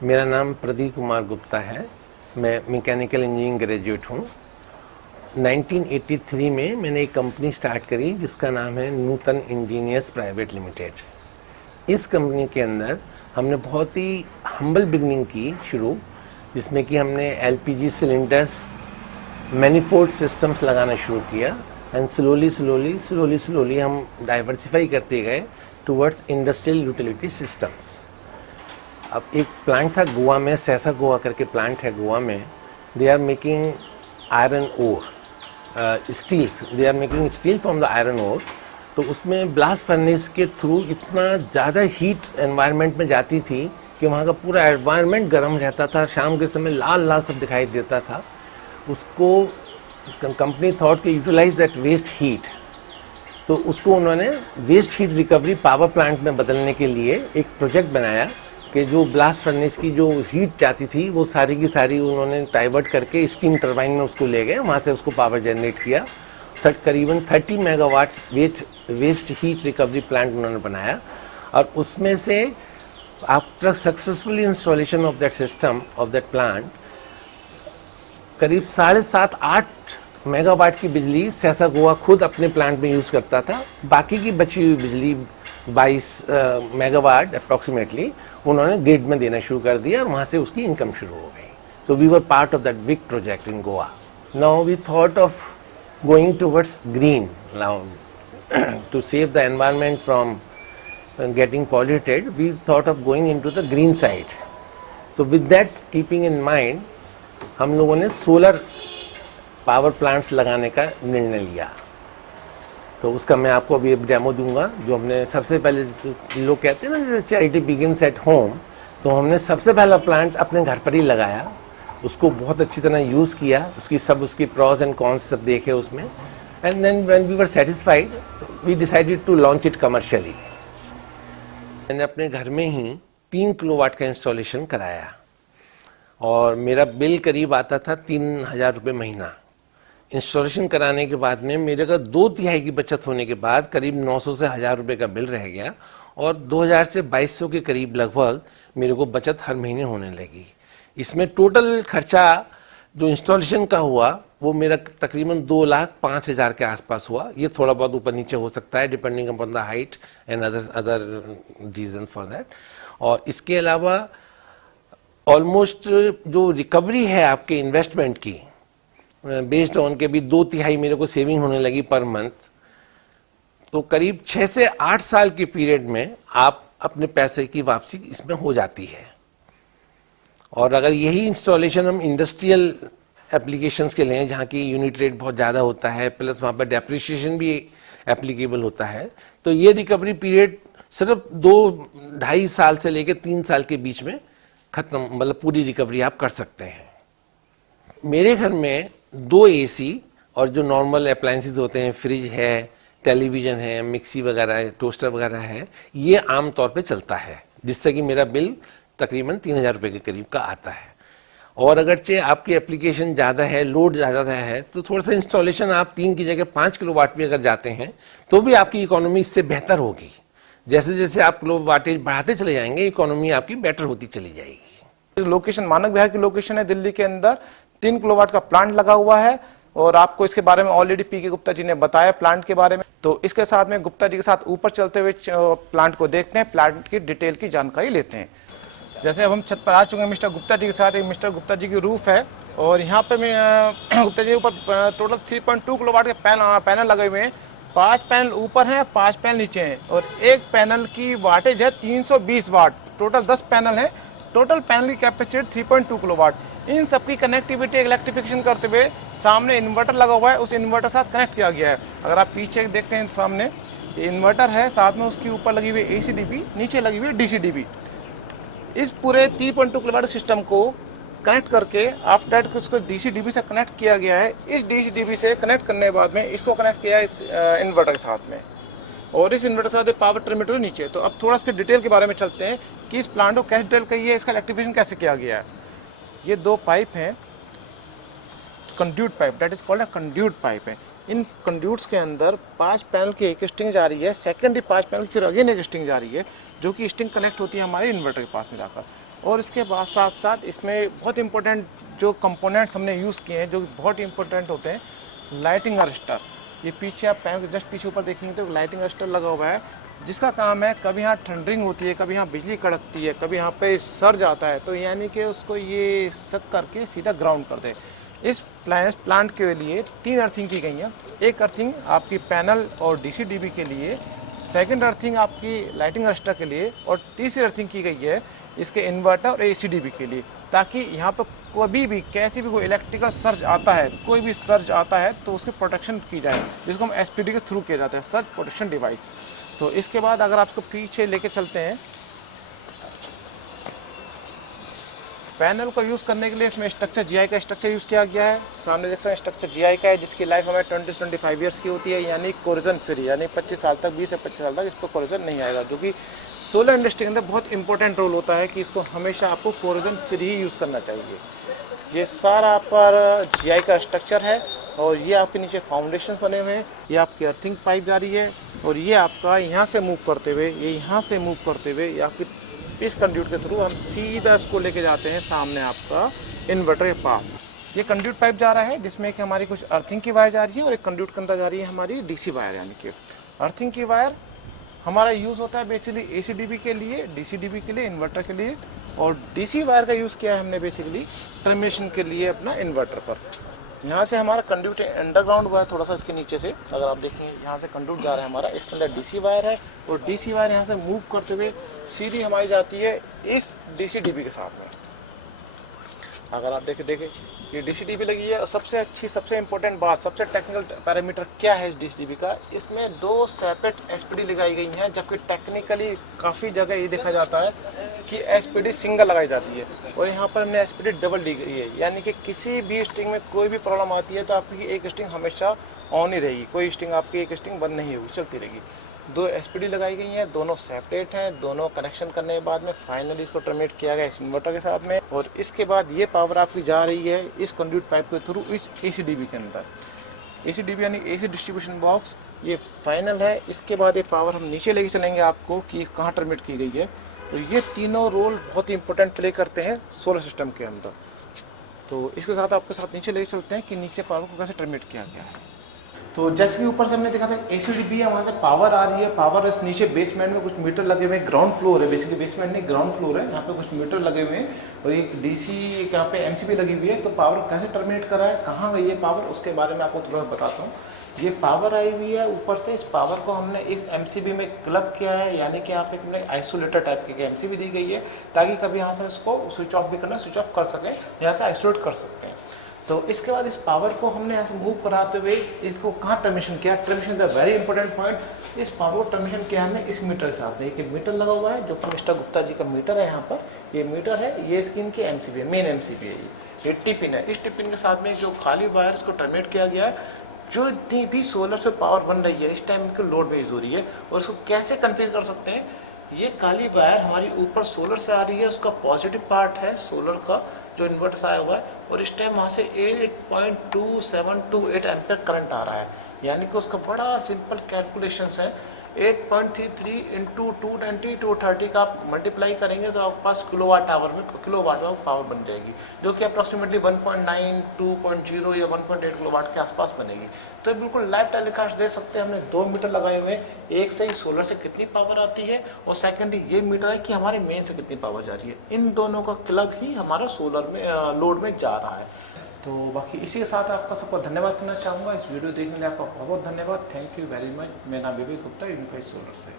मेरा नाम प्रदीप कुमार गुप्ता है। मैं मैकेनिकल इंजीनियरिंग ग्रेजुएट हूँ। 1983 में मैंने एक कंपनी स्टार्ट करी जिसका नाम है नूतन इंजीनियर्स प्राइवेट लिमिटेड। इस कंपनी के अंदर हमने बहुत ही हम्बल बिगनिंग की शुरू, जिसमें कि हमने एलपीजी सिलेंडर्स, मैनिफोल्ड सिस्टम्स लगाना शुरू किया एंड स्लोली हम डाइवर्सिफाई करते गए टुवर्ड्स इंडस्ट्रियल यूटिलिटी सिस्टम्स। अब एक प्लांट था गोवा में, सैसा गोवा करके प्लांट है गोवा में। They are making iron ore steels, they are making steel from the iron ore. तो उसमें ब्लास्ट फर्नेस के थ्रू इतना ज़्यादा हीट एनवायरनमेंट में जाती थी कि वहाँ का पूरा एनवायरनमेंट गर्म रहता था। शाम के समय लाल लाल सब दिखाई देता था। उसको कंपनी थॉट कि यूटिलाइज दैट वेस्ट हीट, तो उसको उन्होंने waste heat recovery power plant में बदलने के लिए एक प्रोजेक्ट बनाया कि जो ब्लास्ट फर्नेस की जो हीट जाती थी वो सारी की सारी उन्होंने डाइवर्ट करके स्टीम टरबाइन में उसको ले गए, वहाँ से उसको पावर जनरेट किया। करीबन 30 megawatt waste heat recovery plant उन्होंने बनाया। और उसमें से after successful installation of that system of that plant, करीब 7.5-8 मेगावाट की बिजली सैसा गोवा खुद अपने प्लांट में यूज़ करता था। बाकी की बची हुई बिजली 22 मेगावाट अप्रॉक्सीमेटली उन्होंने ग्रिड में देना शुरू कर दिया और वहाँ से उसकी इनकम शुरू हो गई। So we were part of that big project in Goa. Now we thought of going towards green now to save the environment from getting polluted. We thought of going into the green side. So with that keeping in mind, हम लोगों ने solar power plants लगाने का निर्णय लिया। तो उसका मैं आपको अभी एक डेमो दूंगा। जो हमने सबसे पहले, लोग कहते हैं ना जैसे चैरिटी बिगिन्स एट होम, तो हमने सबसे पहला प्लांट अपने घर पर ही लगाया, उसको बहुत अच्छी तरह यूज़ किया, उसकी प्रॉस एंड कॉन्स सब देखे उसमें। And then when we were satisfied we decided to launch it commercially. मैंने अपने घर में ही 3 किलोवाट का इंस्टॉलेशन कराया और मेरा बिल करीब आता था 3,000 रुपये महीना। इंस्टॉलेशन कराने के बाद में मेरे का 2/3 की बचत होने के बाद करीब 900 से 1,000 रुपये का बिल रह गया और 2,000 से 2,200 के करीब लगभग मेरे को बचत हर महीने होने लगी। इसमें टोटल खर्चा जो इंस्टॉलेशन का हुआ वो मेरा तकरीबन 2,05,000 के आसपास हुआ। ये थोड़ा बहुत ऊपर नीचे हो सकता है depending upon the height and other reason for that. और इसके अलावा ऑलमोस्ट जो रिकवरी है आपके इन्वेस्टमेंट की बेस्ड ऑन के भी 2/3 मेरे को सेविंग होने लगी पर मंथ। तो करीब 6 से 8 साल के पीरियड में आप अपने पैसे की वापसी इसमें हो जाती है। और अगर यही इंस्टॉलेशन हम इंडस्ट्रियल एप्लीकेशंस के लिए, जहाँ की यूनिट रेट बहुत ज़्यादा होता है प्लस वहाँ पर डेप्रिसिएशन भी एप्लीकेबल होता है, तो ये रिकवरी पीरियड सिर्फ 2-2.5 साल से लेकर 3 साल के बीच में ख़त्म, मतलब पूरी रिकवरी आप कर सकते हैं। मेरे घर में 2 एसी और जो नॉर्मल अप्लायंसेस होते हैं, फ्रिज है, टेलीविज़न है, मिक्सी वगैरह है, टोस्टर वगैरह है, ये आम तौर पे चलता है, जिससे कि मेरा बिल तकरीबन 3,000 रुपये के करीब का आता है। और अगरचे आपकी एप्लीकेशन ज़्यादा है, लोड ज़्यादा है, तो थोड़ा सा इंस्टॉलेशन आप 3 की जगह 5 किलोवाट भी अगर जाते हैं तो भी आपकी इकोनॉमी इससे बेहतर होगी। जैसे जैसे आप किलो वाटेज बढ़ाते चले जाएंगे इकोनॉमी आपकी बेटर होती चली जाएगी। लोकेशन मानक विहार की लोकेशन है दिल्ली के अंदर, 3 किलोवाट का प्लांट लगा हुआ है और आपको इसके बारे में ऑलरेडी पीके गुप्ता जी ने बताया प्लांट के बारे में। तो इसके साथ में गुप्ता जी के साथ ऊपर चलते हुए प्लांट को देखते हैं, प्लांट की डिटेल की जानकारी लेते हैं। जैसे अब हम छत पर आ चुके हैं मिस्टर गुप्ता जी के साथ, एक मिस्टर गुप्ता जी की रूफ है और यहाँ पे मैं गुप्ता जी के ऊपर टोटल 3.2 किलोवाट के पैनल लगे हुए हैं। 5 पैनल ऊपर हैं, 5 पैनल नीचे हैं और एक पैनल की वाटेज है 320 वाट। टोटल 10 पैनल है, टोटल पैनल की कैपेसिटी 3.2 किलोवाट। इन सबकी कनेक्टिविटी इलेक्ट्रिफिकेशन करते हुए सामने इन्वर्टर लगा हुआ है, उस इन्वर्टर साथ कनेक्ट किया गया है। अगर आप पीछे देखते हैं सामने इन्वर्टर है, साथ में उसके ऊपर लगी हुई ACDB, नीचे लगी हुई DCDB। इस पूरे 3.2 किलोवाट सिस्टम को कनेक्ट करके आफ्टर दैट उसको DCDB से कनेक्ट किया गया है। इस DCDB से कनेक्ट करने के बाद में इसको कनेक्ट किया है इस इन्वर्टर के साथ में और इस इन्वर्टर के साथ पावर ट्रांसमीटर नीचे। तो अब थोड़ा इसके डिटेल के बारे में चलते हैं कि इस प्लांट को कैसे डिटेल कही है, इसका इलेक्ट्रिफिकेशन कैसे किया गया है। ये 2 पाइप हैं, conduit pipe, that is called conduit pipe है। इन कंड्यूट्स के अंदर 5 पैनल की एक स्ट्रिंग जा रही है, सेकेंडरी 5 पैनल फिर अगेन एक स्ट्रिंग जा रही है, जो कि स्ट्रिंग कनेक्ट होती है हमारे इन्वर्टर के पास में जाकर। और इसके बाद साथ साथ इसमें बहुत इंपॉर्टेंट जो कंपोनेंट्स हमने यूज़ किए हैं जो बहुत इंपॉर्टेंट होते हैं, लाइटिंग अरेस्टर। ये पीछे आप पैन के जस्ट पीछे ऊपर देखेंगे तो लाइटिंग अरेस्टर लगा हुआ है, जिसका काम है कभी यहाँ थंडरिंग होती है, कभी यहाँ बिजली कड़कती है, कभी यहाँ पे सर्ज आता है, तो यानी कि उसको ये सक करके सीधा ग्राउंड कर दे। इस प्लांट के लिए 3 अर्थिंग की गई हैं। एक अर्थिंग आपकी पैनल और डीसी-डीबी के लिए, सेकंड अर्थिंग आपकी लाइटिंग अरेस्टर के लिए, और तीसरी अर्थिंग की गई है इसके इन्वर्टर और एसी-डीबी के लिए, ताकि यहाँ पर कभी भी कैसी भी कोई इलेक्ट्रिकल सर्ज आता है, कोई भी सर्ज आता है तो उसकी प्रोटेक्शन की जाए, जिसको हम एसपीडी के थ्रू किया जाता है, सर्ज प्रोटेक्शन डिवाइस। तो इसके बाद अगर आपको पीछे लेके चलते हैं, पैनल को यूज़ करने के लिए इसमें स्ट्रक्चर जीआई का स्ट्रक्चर यूज़ किया गया है। सामने देख सकते हैं स्ट्रक्चर जीआई का है, जिसकी लाइफ हमें 20 से 25 ईयर्स की होती है, यानी कोरिजन फ्री, यानी 25 साल तक, 20 से 25 साल तक इस पर कोरिजन नहीं आएगा, जो कि सोलर इंडस्ट्री के अंदर बहुत इंपॉर्टेंट रोल होता है कि इसको हमेशा आपको कोरिजन फ्री ही यूज़ करना चाहिए। ये सारा पर जीआई का स्ट्रक्चर है, और ये आपके नीचे फाउंडेशन बने हुए हैं, ये आपकी अर्थिंग पाइप जा रही है, और ये आपका यहाँ से मूव करते हुए, ये यहाँ से मूव करते हुए, ये आपकी इस कंड्यूट के थ्रू हम सीधा इसको लेके जाते हैं सामने आपका इन्वर्टर के पास। ये कंड्यूट पाइप जा रहा है, जिसमें कि हमारी कुछ अर्थिंग की वायर जा रही है, और एक कंड्यूट के अंदर जा रही है हमारी डीसी वायर। यानी कि अर्थिंग की वायर हमारा यूज़ होता है बेसिकली एसी-डीबी के लिए, डीसी-डीबी के लिए, इन्वर्टर के लिए, और डीसी वायर का यूज़ किया है हमने बेसिकली टर्मिनेशन के लिए अपना इन्वर्टर पर। यहाँ से हमारा कंड्यूट अंडरग्राउंड हुआ है थोड़ा सा इसके नीचे से, अगर आप देखें यहाँ से कंड्यूट जा रहा है हमारा, इसके अंदर डीसी वायर है, और डीसी वायर यहाँ से मूव करते हुए सीधी हमारी जाती है इस डीसी-डीबी के साथ में। अगर आप देखें ये डीसी-डीबी लगी है, और सबसे इंपॉर्टेंट बात, सबसे टेक्निकल पैरामीटर क्या है इस डीसी-डीबी का, इसमें 2 सेपरेट एसपीडी लगाई गई हैं, जबकि टेक्निकली काफ़ी जगह ये देखा जाता है कि एसपीडी सिंगल लगाई जाती है, और यहाँ पर हमने एसपीडी डबल दी गई है, यानी कि किसी भी स्ट्रिंग में कोई भी प्रॉब्लम आती है तो आपकी एक स्ट्रिंग हमेशा ऑन ही रहेगी, कोई स्ट्रिंग आपकी एक स्ट्रिंग बंद नहीं होगी, चलती रहेगी। 2 एसपीडी लगाई गई हैं, दोनों सेपरेट हैं, दोनों कनेक्शन करने के बाद में फाइनली इसको टर्मिनेट किया गया इस इन्वर्टर के साथ में, और इसके बाद ये पावर आपकी जा रही है इस कंड्यूट पाइप के थ्रू इस एसी-डीबी के अंदर। एसी-डीबी यानी एसी डिस्ट्रीब्यूशन बॉक्स, ये फाइनल है। इसके बाद ये पावर हम नीचे लेके चलेंगे आपको कि कहाँ टर्मिनेट की गई है। तो ये तीनों रोल बहुत ही इंपॉर्टेंट प्ले करते हैं सोलर सिस्टम के अंदर। तो इसके साथ आपके साथ नीचे लेके चलते हैं कि नीचे पावर को कैसे टर्मिनेट किया गया है। तो जैसे कि ऊपर से हमने देखा था एसी-डीबी है, वहाँ से पावर आ रही है, पावर इस नीचे बेसमेंट में कुछ मीटर लगे हुए हैं, ग्राउंड फ्लोर है, बेसिकली बेसमेंट नहीं ग्राउंड फ्लोर है, यहाँ पे कुछ मीटर लगे हुए हैं, और एक डीसी यहाँ पे एमसीबी लगी हुई है। तो पावर कैसे टर्मिनेट करा है, कहाँ गई है पावर, उसके बारे में आपको थोड़ा बताता हूँ। ये पावर आई हुई है ऊपर से, इस पावर को हमने इस एमसीबी में क्लब किया है, यानी कि यहाँ पे हमने आइसोलेटर टाइप की एमसीबी दी गई है, ताकि कभी यहाँ से इसको स्विच ऑफ भी करना, स्विच ऑफ कर सकें, यहाँ से आइसोलेट कर सकते हैं। तो इसके बाद इस पावर को हमने यहाँ से मूव कराते हुए इसको कहाँ टर्मिनेशन किया, termination the very important point, इस पावर को टर्मिनेशन किया हमने इस मीटर के साथ में। एक मीटर लगा हुआ है जो कि मिस्टर गुप्ता जी का मीटर है, यहाँ पर ये मीटर है, ये इसकी इनकी एमसीबी है, मेन एमसीबी है, ये टी-पिन है। इस टी-पिन के साथ में जो खाली वायर इसको टर्मिनेट किया गया है। जो इतनी भी सोलर से पावर बन रही है इस टाइम इनको लोड बेस्ड हो रही है, और इसको कैसे कन्फिगर कर सकते हैं, ये काली वायर हमारी ऊपर सोलर से आ रही है, उसका पॉजिटिव पार्ट है सोलर का जो इन्वर्टर से आया हुआ है, और इस टाइम वहाँ से 8.2728 एम्पेयर करंट आ रहा है, यानी कि उसका बड़ा सिंपल कैलकुलेशंस है। 8.33 इंटू 290 230 का आप मल्टीप्लाई करेंगे तो आपके पास किलोवाट में पावर बन जाएगी, जो कि अप्रॉक्सीमेटली 1.9, 2.0 या 1.8 किलोवाट के आसपास बनेगी। तो बिल्कुल लाइव टेलीकास्ट दे सकते हैं। हमने 2 मीटर लगाए हुए हैं, एक से ही सोलर से कितनी पावर आती है, और सेकेंडली ये मीटर है कि हमारे मेन से कितनी पावर जा रही है। इन दोनों का क्लब ही हमारा सोलर में लोड में जा रहा है। तो बाकी इसी के साथ आपका सबको धन्यवाद करना चाहूँगा। इस वीडियो देखने के लिए आपका बहुत बहुत धन्यवाद। Thank you very much. मेरा नाम विवेक गुप्ता, यूनिफाइड सोलर से।